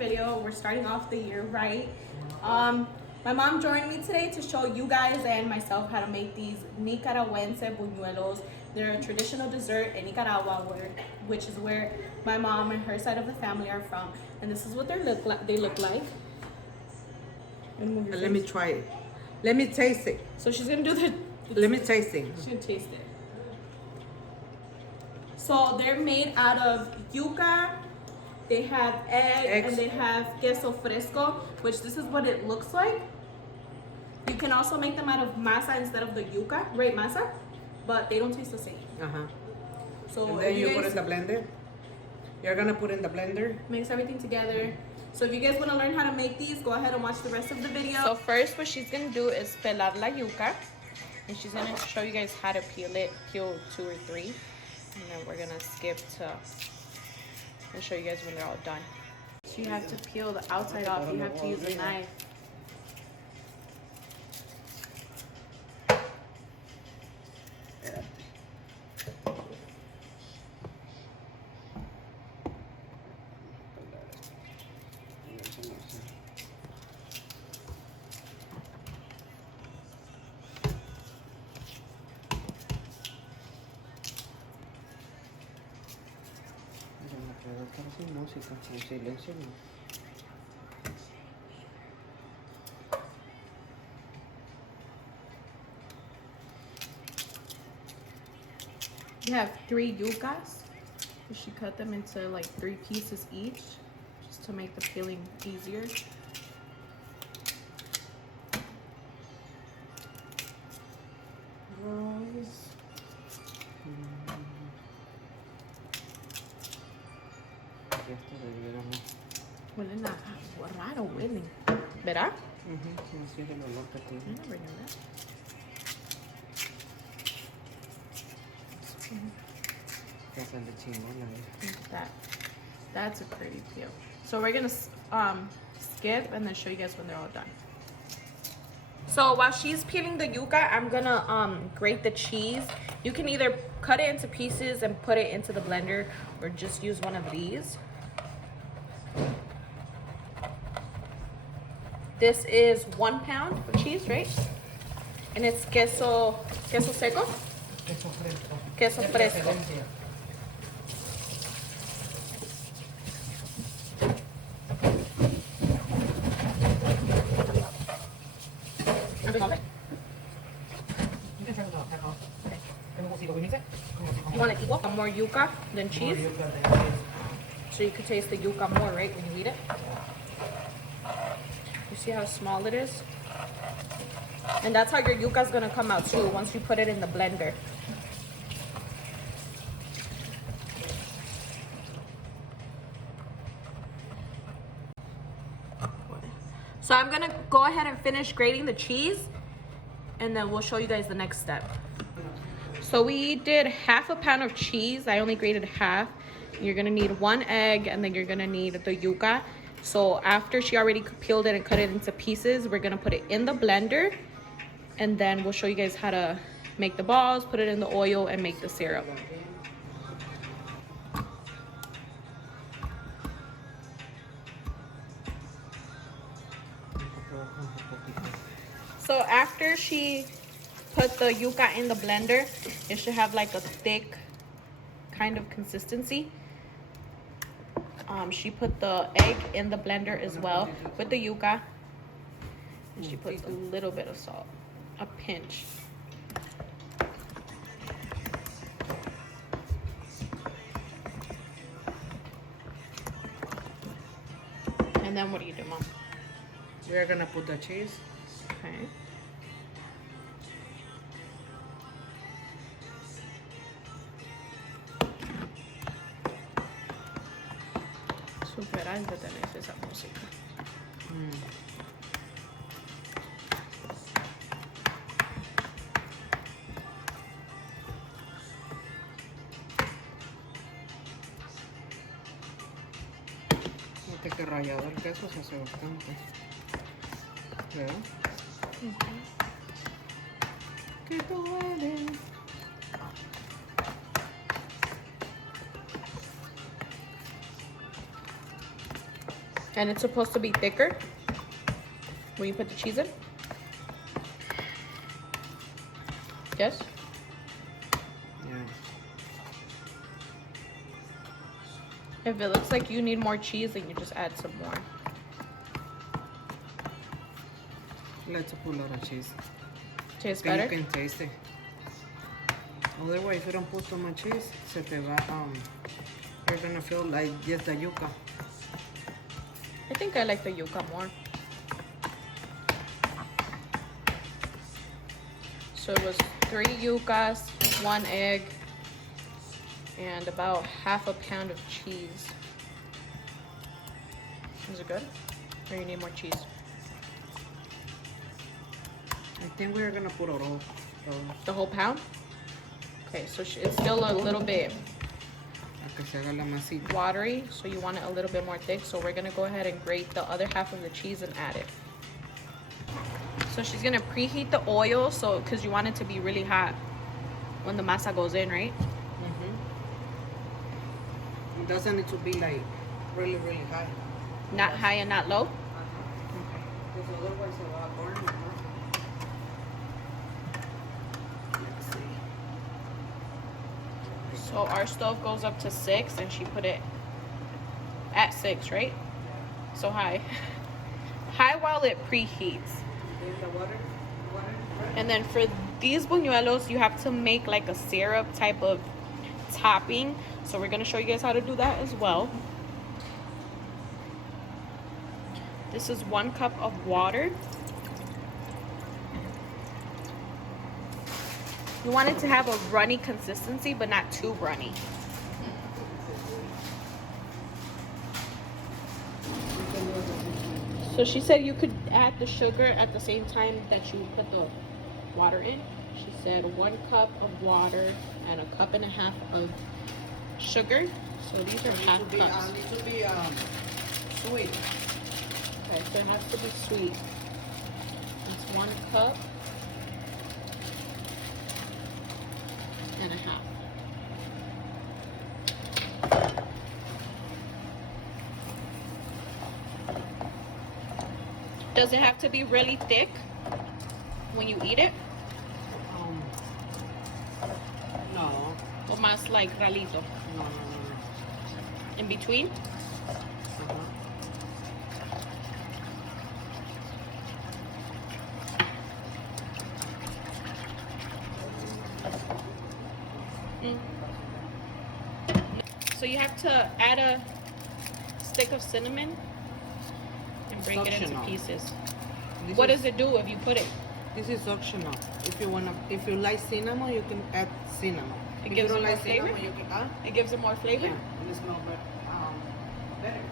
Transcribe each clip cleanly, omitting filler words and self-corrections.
video. We're starting off the year right. My mom joined me today to show you guys and myself how to make these Nicaragüan buñuelos. They're a traditional dessert in Nicaragua, which is where my mom and her side of the family are from. And this is what they look like. Let me try it. Let me taste it. So she's gonna do the. Let me taste it. She's gonna taste it. So they're made out of yuca. They have egg and they have queso fresco, which this is what it looks like. You can also make them out of masa instead of the yuca, right? Masa, but they don't taste the same. So and then you put in the blender. You're gonna put in the blender. Mix everything together. So if you guys want to learn how to make these, go ahead and watch the rest of the video. So first, what she's gonna do is pelar la yuca, and she's gonna show you guys how to peel it. Peel 2 or 3, and then we're gonna skip to. I'll show you guys when they're all done. So you have to peel the outside off. You have to use a knife. You have 3 yucas. You should cut them into like 3 pieces each, just to make the peeling easier. Huele raro, huele. ¿Verdad? Así es el olor que tiene. I never knew that. That's a pretty peel. So we're gonna skip and then show you guys when they're all done. So while she's peeling the yuca, I'm gonna grate the cheese. You can either cut it into pieces and put it into the blender, or just use one of these. This is 1 pound of cheese, right? And it's queso seco? Queso fresco. You want it equal? More yuca than cheese? So you could taste the yuca more, right, when you eat it? You see how small it is? And that's how your yuca is gonna come out too, once you put it in the blender. So I'm gonna go ahead and finish grating the cheese, and then we'll show you guys the next step. So we did 1/2 pound of cheese. I only grated half. You're gonna need 1 egg, and then you're gonna need the yuca. So after she already peeled it and cut it into pieces, we're gonna put it in the blender, and then we'll show you guys how to make the balls, put it in the oil, and make the syrup. So after she put the yuca in the blender, it should have like a thick kind of consistency. She put the egg in the blender as well with the yuca, and she puts a little bit of salt, a pinch. And then what do you do, Mom? We're gonna put the cheese. Okay. Super alta tenés esa música. Fíjate que rallado el queso se hace bastante. ¿Verdad? ¿Qué duele? And it's supposed to be thicker when you put the cheese in. Yes? Yeah. If it looks like you need more cheese, then you just add some more. Let's put a lot of cheese. Tastes You better? can taste it. Otherwise, if you don't put too much cheese, se te va, you're gonna feel like just the yuca. I think I like the yuca more. So it was 3 yucas, 1 egg, and about half a pound of cheese. Is it good? Or you need more cheese? I think we're gonna put it all. The whole pound? Okay, so it's still a little bit Que se haga la masita. watery, so you want it a little bit more thick. So we're gonna go ahead and grate the other half of the cheese and add it. So she's gonna preheat the oil, so because you want it to be really hot when the masa goes in, right? It doesn't need to be like really, really high. Not high and not low. Because otherwise it will burn. Let's see. So our stove goes up to 6, and she put it at 6, right? So high. High while it preheats. The water. And then for these buñuelos, you have to make like a syrup type of topping. So we're gonna show you guys how to do that as well. This is 1 cup of water. You want it to have a runny consistency, but not too runny. So she said you could add the sugar at the same time that you put the water in. She said 1 cup of water and 1.5 cups of sugar. So these are half cups. It needs to be sweet. Okay, so it has to be sweet. It's 1 cup and a half. Does it have to be really thick when you eat it? No. Or más like ralito? No. In between? Uh-huh. So you have to add a stick of cinnamon and break it into pieces. What does it do if you put it? This is optional. If you like cinnamon, you can add cinnamon. It If gives you it don't more like flavor? cinnamon, you can add. It gives it more flavor? Yeah, it smells better.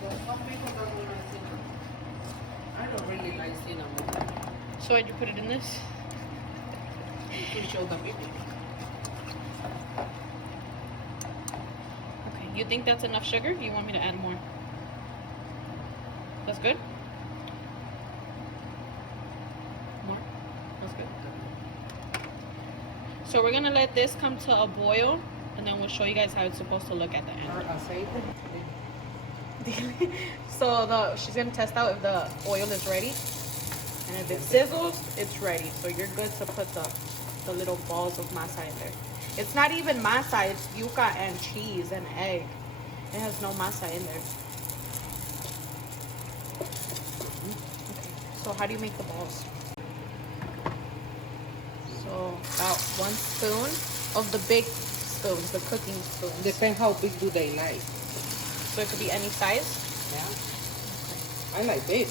So some people don't like cinnamon. I don't really like cinnamon. So why'd you put it in this? To show the people. Okay, you think that's enough sugar? You want me to add more? That's good? More? That's good. So we're gonna let this come to a boil, and then we'll show you guys how it's supposed to look at the end. So she's gonna test out if the oil is ready, and if it sizzles, it's ready. So you're good to put the little balls of masa in there. It's not even masa, it's yuca and cheese and egg. It has no masa in there. Okay, so how do you make the balls? So about 1 spoon of the big spoons, the cooking spoons. Depends how big do they like. So it could be any size? Yeah. I like big.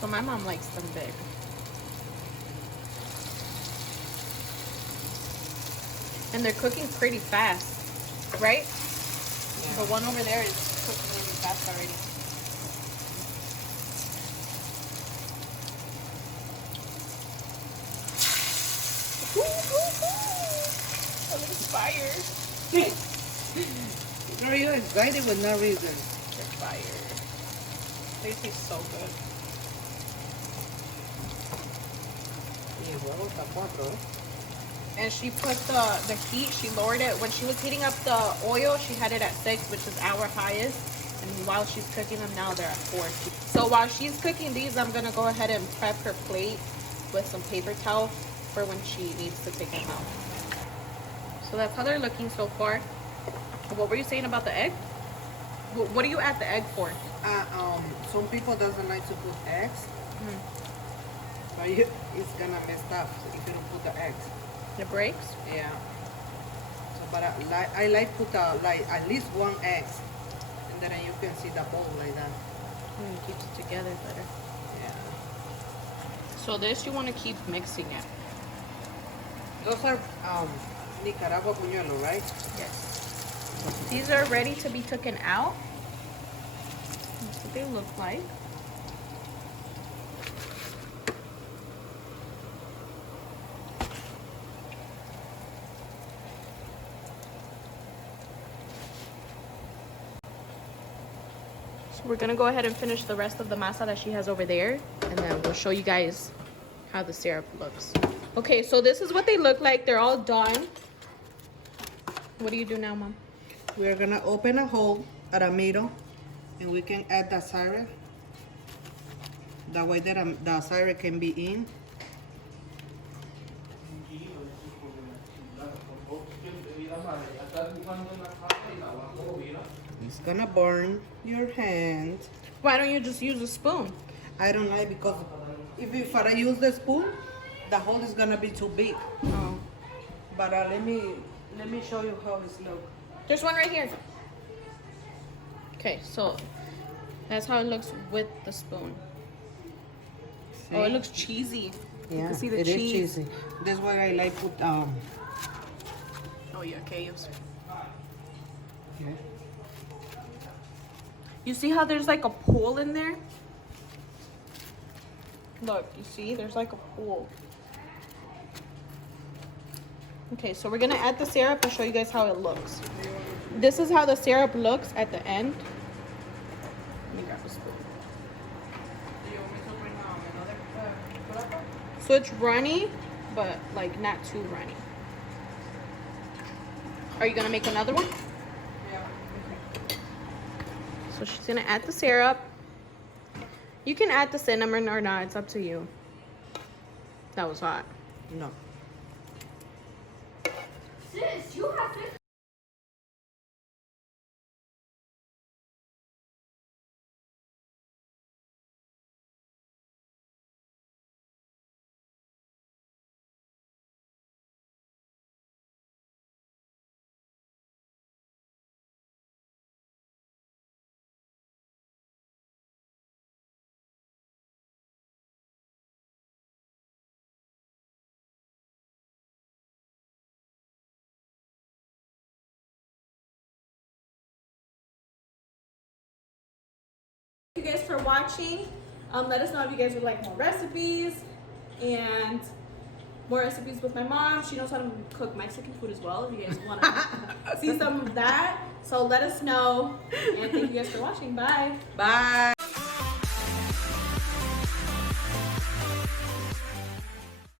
So my mom likes them big. And they're cooking pretty fast, right? Yeah. The one over there is cooking really fast already. A little fire. No, you're excited with no reason. They're fire. They taste so good. Y el huevo está 4, ¿eh? and she put the heat, she lowered it. When she was heating up the oil, she had it at 6, which is our highest. And while she's cooking them now, they're at 4. So while she's cooking these, I'm gonna go ahead and prep her plate with some paper towel for when she needs to take them out. So that's how they're looking so far. What were you saying about the egg? What do you add the egg for? Some people doesn't like to put eggs. But it's gonna mess up if you don't put the eggs. It breaks? Yeah. So, but I like put like at least 1 egg, and then you can see the bowl like that. It keeps it together better. Yeah. So this you want to keep mixing it. Those are Nicaragua buñuelos, right? Yes. These are ready to be taken out. That's what they look like. So we're gonna go ahead and finish the rest of the masa that she has over there, and then we'll show you guys how the syrup looks. Okay, so this is what they look like. They're all done. What do you do now, Mom? We're gonna open a hole at a middle, and we can add the syrup. That way that the syrup can be in. It's gonna burn your hand. Why don't you just use a spoon? I don't like because if I use the spoon, the hole is gonna be too big. Oh. But let me show you how it's look. There's one right here. Okay, so that's how it looks with the spoon. See? Oh, it looks cheesy. Yeah, you can see the it cheese. is cheesy. That's why I like put Oh yeah, caves. Okay. You see how there's like a pool in there? Look, you see? There's like a pool. Okay, so we're gonna add the syrup and show you guys how it looks. This is how the syrup looks at the end. Let me grab a spoon. So it's runny, but like not too runny. Are you gonna make another one? Yeah. Okay. So she's gonna add the syrup. You can add the cinnamon or not, it's up to you. That was hot. No. Sis, you have to. Thank you guys for watching. Let us know if you guys would like more recipes and more recipes with my mom. She knows how to cook Mexican food as well if you guys want to see some of that. So let us know, and thank you guys for watching. Bye. Bye.